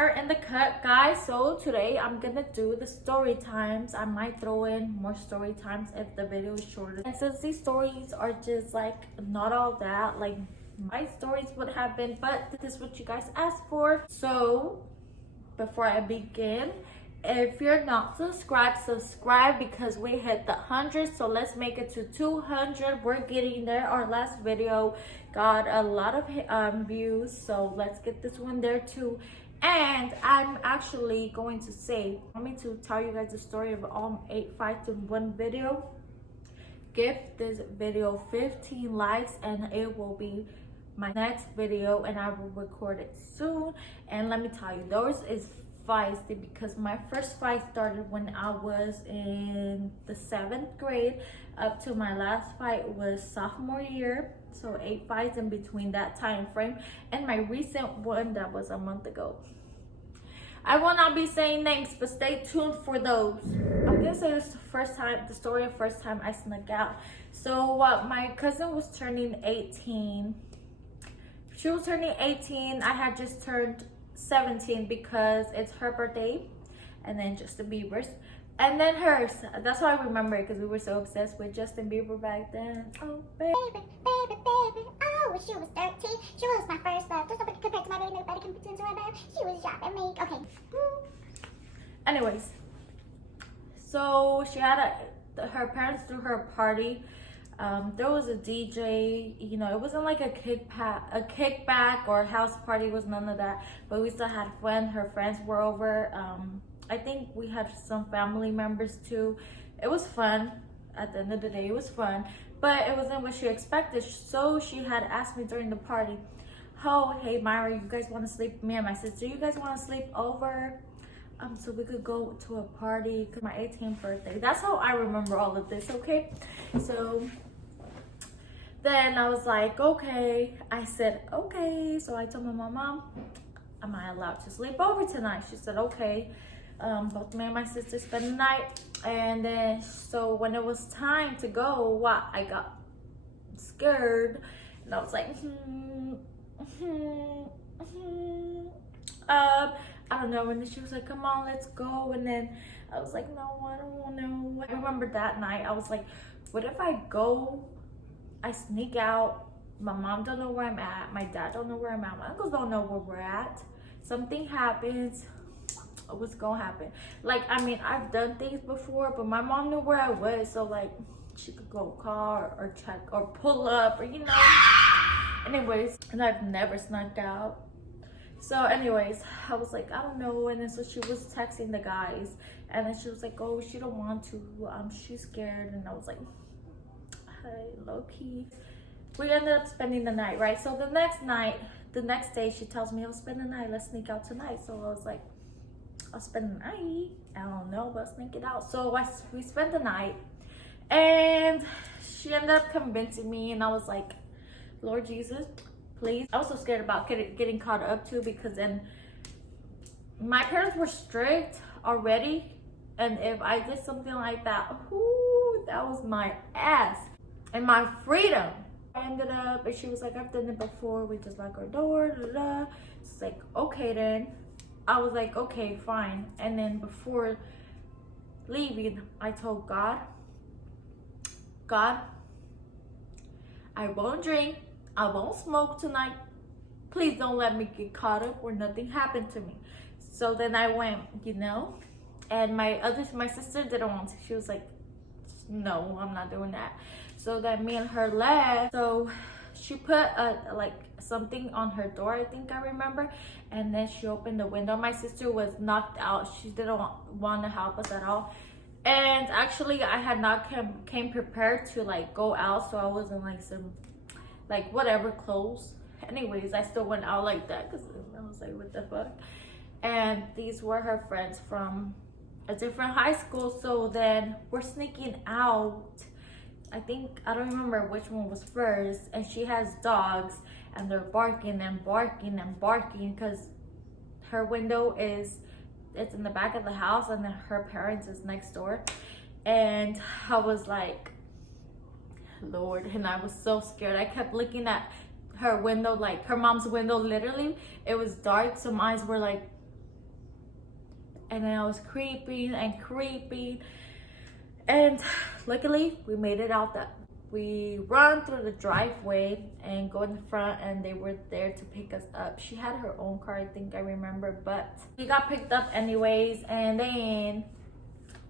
Mayra in the cut, guys. So today I'm gonna do the story times. I might throw in more story times if the video is shorter. And since these stories are just like not all that, like my stories would have been, but this is what you guys asked for. So before I begin, if you're not subscribed, subscribe because we hit the 100. So let's make it to 200. We're getting there. Our last video got a lot of views, so let's get this one there too. And I'm actually going to say, want me to tell you guys the story of all 8 fights in one video. Give this video 15 likes and it will be my next video, and I will record it soon. And let me tell you, those is feisty because my first fight started when I was in the 7th grade up to my last fight was sophomore year, so 8 fights in between that time frame, and my recent one that was a month ago. I will not be saying names, but stay tuned for those. I'm gonna say this the story of first time I snuck out. So my cousin was turning 18. She was turning 18. I had just turned 17 because it's her birthday, and then Justin Bieber's, and then hers. That's why I remember it, because we were so obsessed with Justin Bieber back then. Oh baby, baby, baby, oh, when she was 13, she was my first love. Just nobody compared to my baby, nobody compared to my baby. She was dropping me. Okay. Anyways, so she had her parents threw her a party. There was a DJ, you know, it wasn't like a kickback or a house party, was none of that, but we still had fun. Her friends were over. I think we had some family members too. It was fun. At the end of the day, it was fun, but it wasn't what she expected. So she had asked me during the party, oh, hey Mayra, you guys want to sleep, me and my sister, you guys want to sleep over so we could go to a party, because my 18th birthday. That's how I remember all of this. Okay, so then I was like, okay. I said, okay. So I told my mom, am I allowed to sleep over tonight? She said, okay. Both me and my sister spent the night. And then, so when it was time to go, I got scared. And I was like, I don't know. And then she was like, come on, let's go. And then I was like, no, I don't want to. I remember that night, I was like, what if I go, I sneak out, my mom don't know where I'm at, my dad don't know where I'm at, my uncles don't know where we're at, something happens, what's gonna happen? Like, I mean, I've done things before, but my mom knew where I was, so like she could go call or check or pull up, or you know. Anyways, and I've never snuck out. So anyways, I was like, I don't know. And then so she was texting the guys, and then she was like, oh, she don't want to, she's scared. And I was like, hey, low-key. We ended up spending the night, right? So the next day she tells me, I'll spend the night, let's sneak out tonight. So I was like, I'll spend the night, I don't know, but sneak it out. So we spent the night, and she ended up convincing me, and I was like, Lord Jesus, please. I was so scared about getting caught up too, because then my parents were strict already, and if I did something like that, whoo, that was my ass and my freedom. I ended up, and she was like, I've done it before, we just lock our door, It's like, okay then. I was like, okay, fine. And then before leaving, I told God, I won't drink, I won't smoke tonight. Please don't let me get caught up or nothing happened to me. So then I went, you know, and my sister didn't want to. She was like, no, I'm not doing that. So then me and her left. So she put like something on her door, I think I remember, and then she opened the window. My sister was knocked out. She didn't want to help us at all. And actually I had not came prepared to like go out, so I was in like some like whatever clothes. Anyways, I still went out like that because I was like, what the fuck. And these were her friends from a different high school. So then we're sneaking out. I don't remember which one was first, and she has dogs, and they're barking and barking and barking because her window it's in the back of the house, and then her parents is next door. And I was like, Lord, and I was so scared. I kept looking at her window, like her mom's window, literally it was dark, so my eyes were like and then I was creeping and creeping, and luckily we made it out. That we run through the driveway and go in the front, and they were there to pick us up. She had her own car, I think, I remember, but we got picked up anyways. And then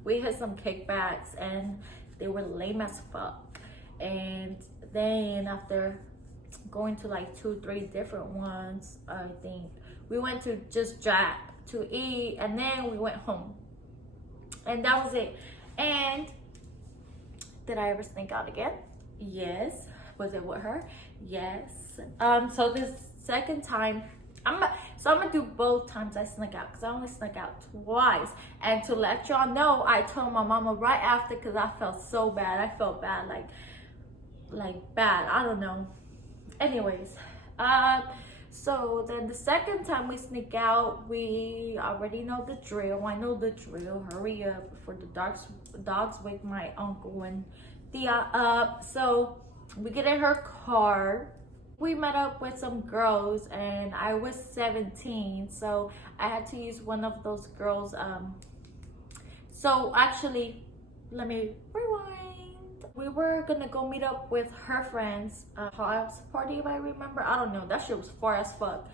we hit some kickbacks and they were lame as fuck. And then after going to like 2-3 different ones, I think we went to just Jack to eat, and then we went home, and that was it. And did I ever sneak out again? Yes. Was it with her? Yes. So this second time, I'm gonna do both times I snuck out, because I only snuck out twice. And to let y'all know, I told my mama right after, because I felt so bad. I felt bad, like bad, I don't know. Anyways, so then the second time we sneak out, we already know the drill. I know the drill. Hurry up before the dogs wake my uncle and Thea up. So we get in her car. We met up with some girls, and I was 17, so I had to use one of those girls. So actually, let me rewind. We were gonna go meet up with her friends, house party, if I remember. I don't know, that shit was far as fuck.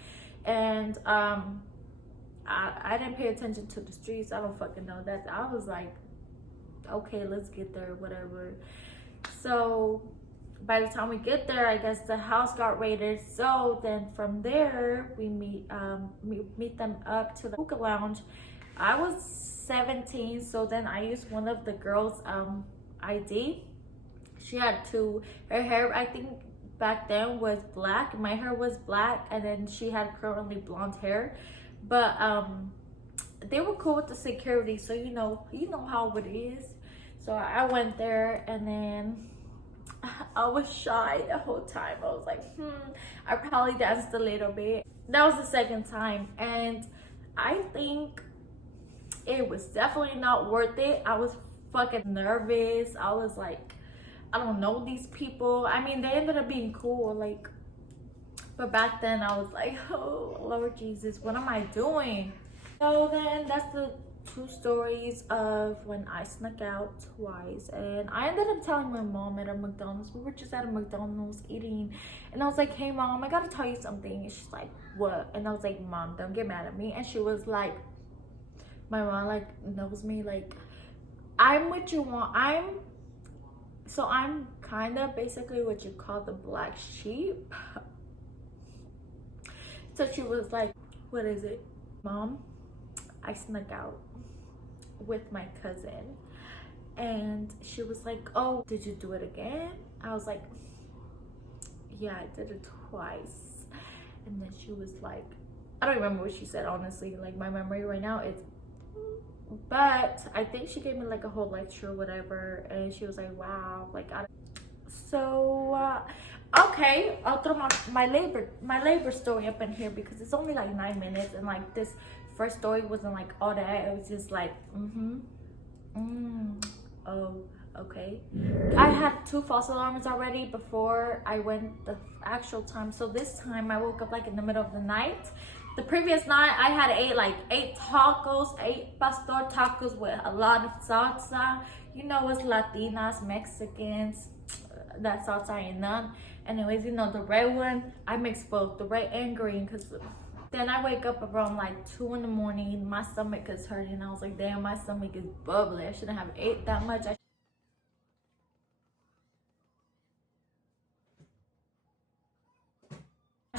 And I didn't pay attention to the streets. I don't fucking know that. I was like, okay, let's get there, whatever. So by the time we get there, I guess the house got raided. So then from there, we meet them up to the hookah lounge. I was 17, so then I used one of the girls' ID. She had two. Her hair, I think back then, was black. My hair was black, and then she had curly blonde hair. But they were cool with the security, so you know how it is. So I went there, and then I was shy the whole time. I was like, I probably danced a little bit. That was the second time, and I think it was definitely not worth it. I was fucking nervous. I was like, I don't know these people. I mean, they ended up being cool, like, but back then I was like, oh Lord Jesus, what am I doing? So then that's the two stories of when I snuck out twice. And I ended up telling my mom at a McDonald's. We were just at a McDonald's eating, and I was like, hey mom, I gotta tell you something. And she's like, what? And I was like, mom, don't get mad at me. And she was like, my mom like knows me, like, I'm what you want. I'm kind of basically what you call the black sheep. So she was like, what is it? Mom, I snuck out with my cousin. And she was like, oh, did you do it again? I was like, yeah, I did it twice. And then she was like, I don't remember what she said, honestly. Like, my memory right now is, but I think she gave me like a whole lecture or whatever. And she was like, wow, like, okay, I'll throw my labor story up in here, because it's only like 9 minutes, and like this first story wasn't like all that. It was just like, oh, okay. I had 2 false alarms already before I went the actual time. So this time I woke up like in the middle of the night. The previous night I had ate 8 tacos, 8 pastor tacos with a lot of salsa. You know, us Latinas, Mexicans, that salsa ain't none. Anyways, you know, the red one, I mix both, the red and green, because then I wake up around like 2 in the morning, my stomach is hurting, and I was like, damn, my stomach is bubbly. I shouldn't have ate that much. I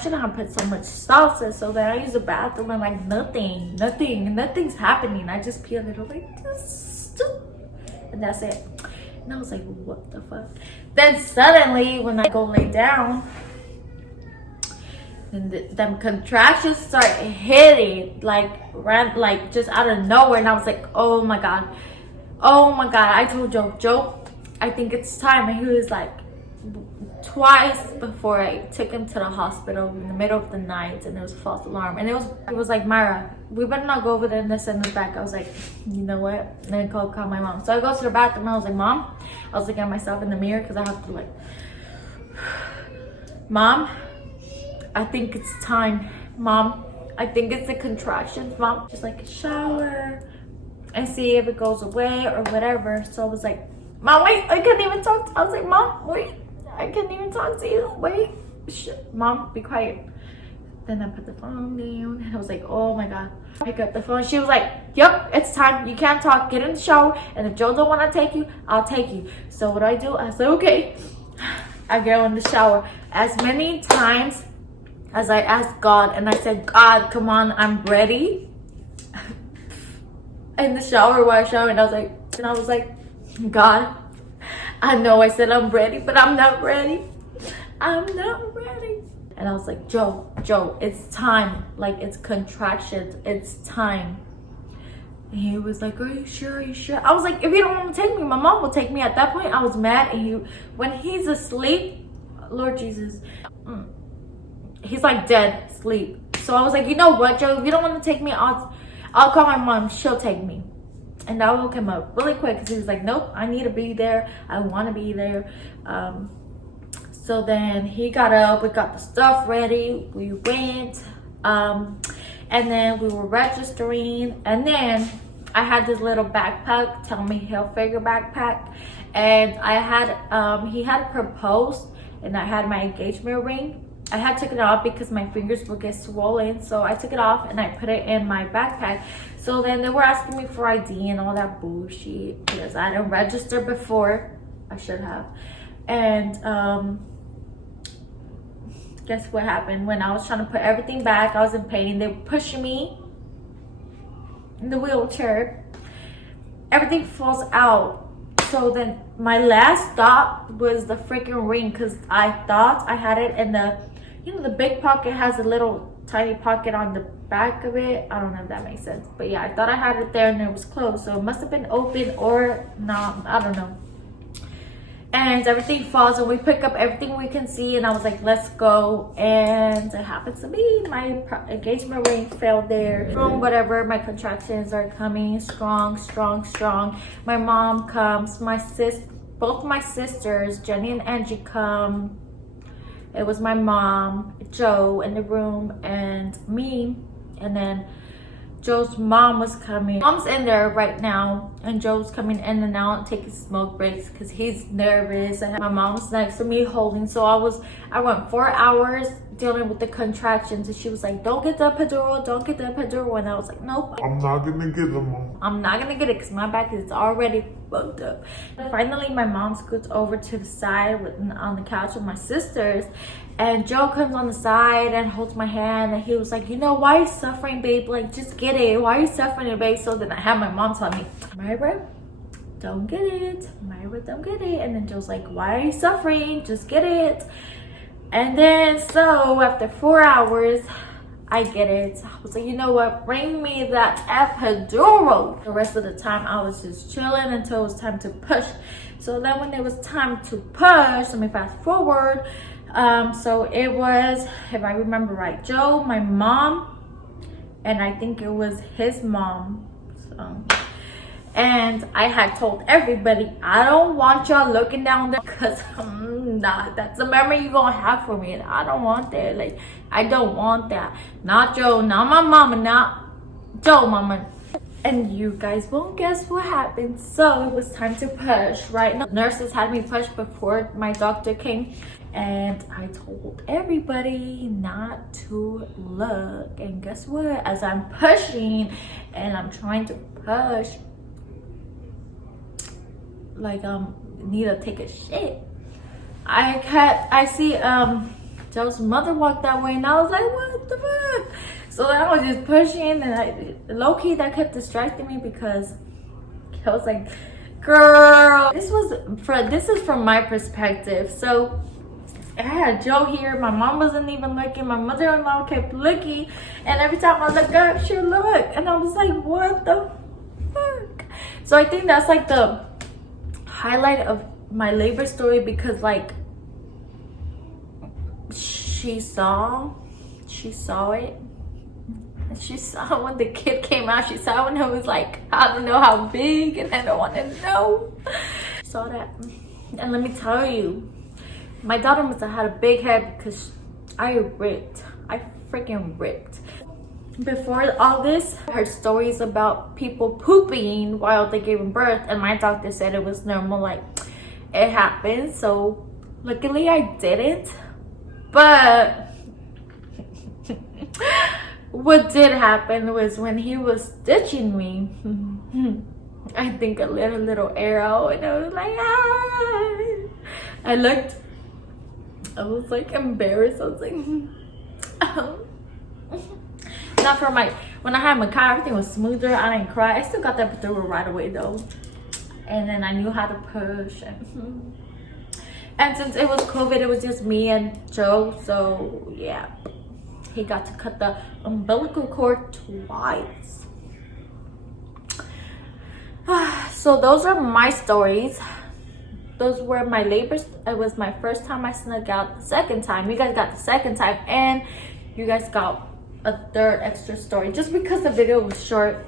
shouldn't have put so much salsa. So then I use the bathroom, and like nothing's happening. I just pee a little like this, and that's it. And I was like, what the fuck? Then suddenly, when I go lay down, and them contractions start hitting like just out of nowhere. And I was like, oh my god. I told Joe, I think it's time. And he was like, twice before I took him to the hospital in the middle of the night, and it was a false alarm. And it was like, Mayra, we better not go over there and send us back. I was like, you know what? And then call my mom. So I go to the bathroom, and I was like, Mom, I was looking at myself in the mirror, because I have to like, Mom, I think it's time. Mom, I think it's the contractions. Mom, just like, shower, and see if it goes away or whatever. So I was like, Mom, wait, I couldn't even talk. I was like, Mom, wait, I couldn't even talk to you. Wait, Mom, be quiet. Then I put the phone down and I was like, oh my God. Pick up the phone. She was like, yep, it's time. You can't talk. Get in the shower. And if Joe don't want to take you, I'll take you. So what do? I said, okay. I go in the shower. As many times as I asked God and I said, God, come on, I'm ready. In the shower while I showered, and I was like, God, I know I said I'm ready, but I'm not ready. I'm not ready. And I was like, Joe, it's time. Like, it's contractions. It's time. And he was like, are you sure? Are you sure? I was like, if you don't want to take me, my mom will take me. At that point, I was mad. And when he's asleep, Lord Jesus, he's like dead sleep. So I was like, you know what, Joe? If you don't want to take me, I'll call my mom. She'll take me. And I woke him up really quick because he was like, nope, I need to be there. I want to be there. So then he got up, we got the stuff ready, we went, and then we were registering, and then I had this little backpack, Tell Me He'll Figure backpack, and I had, he had proposed, and I had my engagement ring. I had took it off because my fingers would get swollen, so I took it off and I put it in my backpack. So then they were asking me for ID and all that bullshit because I didn't register before. I should have. And guess what happened? When I was trying to put everything back, I was in pain. They were pushing me in the wheelchair. Everything falls out. So then my last thought was the freaking ring, because I thought I had it in the, you know, the big pocket has a little tiny pocket on the back of it. I don't know if that makes sense, but yeah, I thought I had it there and it was closed, so it must have been open or not, I don't know. And everything falls and we pick up everything we can see, and I was like, let's go. And it happens to be my engagement ring fell there. Whatever, my contractions are coming strong. My mom comes, both my sisters, Jenny and Angie, come. It was my mom, Joe in the room, and me. And then Joe's mom was coming. Mom's in there right now, and Joe's coming in and out, taking smoke breaks because he's nervous. And my mom's next to me holding. So I went 4 hours dealing with the contractions, and she was like, don't get the epidural, don't get the epidural. And I was like, nope, I'm not gonna get it, Mom. I'm not gonna get it because my back is already fucked up. And finally, my mom scoots over to the side on the couch with my sisters, and Joe comes on the side and holds my hand, and he was like, you know, why are you suffering, babe? Like, just get it. Why are you suffering, babe? So then I had my mom tell me, Mayra, don't get it. Mayra, don't get it. And then Joe's like, why are you suffering? Just get it. And then, so after 4 hours, I get it. I was like, you know what? Bring me that epidural. The rest of the time, I was just chilling until it was time to push. So then when it was time to push, let me fast forward. So it was, if I remember right, Joe, my mom, and I think it was his mom. So, and I had told everybody, I don't want y'all looking down there because I'm not, that's a memory you're gonna have for me, and I don't want that. Like, I don't want that. Not Joe, not my mama, not Joe mama. And you guys won't guess what happened. So it was time to push, right? The nurses had me push before my doctor came, and I told everybody not to look. And guess what? As I'm pushing and I'm trying to push, like need to take a shit, I see Joe's mother walked that way, and I was like, what the fuck? So I was just pushing, and low-key that kept distracting me because I was like, girl, this is from my perspective. So I had Joe here, my mom wasn't even looking, my mother-in-law kept looking, and every time I look up, she would look, and I was like, what the fuck? So I think that's like the highlight of my labor story, because like she saw it, and she saw when the kid came out. She saw when it was like, I don't know how big, and I don't want to know. She saw that, and let me tell you, my daughter must have had a big head because I freaking ripped. before all this, I heard stories about people pooping while they gave birth, and my doctor said it was normal, like it happens. So luckily I didn't. But what did happen was when he was stitching me, I think I let a little arrow, and I was like, ah. I was like embarrassed. I was like, oh. Not for my, when I had my car, everything was smoother. I didn't cry. I still got that epidural right away though. And then I knew how to push. And since it was COVID, it was just me and Joe. So yeah, he got to cut the umbilical cord twice. So those are my stories. Those were my labors. It was my first time I snuck out. The second time, you guys got the second time, and you guys got a third extra story just because the video was short.